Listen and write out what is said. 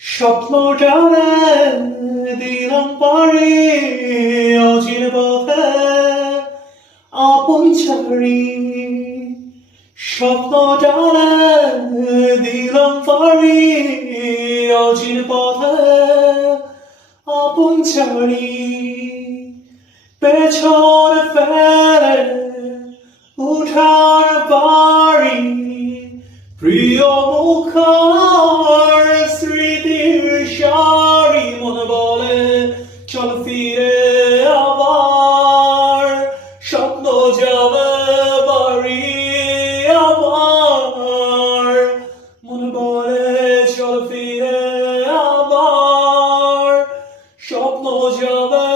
স্বপ্ন টানে দিলাম পারি অচিন পথে আপন ছাড়ি। স্বপ্ন টানে দিলাম পারি অচিন পথে আপন ছাড়ি। পেছনে ফেলে উঠার পারি প্রিয় মুখার স্মৃতির সারি। মনে বলে চল ফিরে আবার, স্বপ্ন যাবে বাড়ি আমার। মনে বলে চল ফিরে আবার, স্বপ্ন যাবে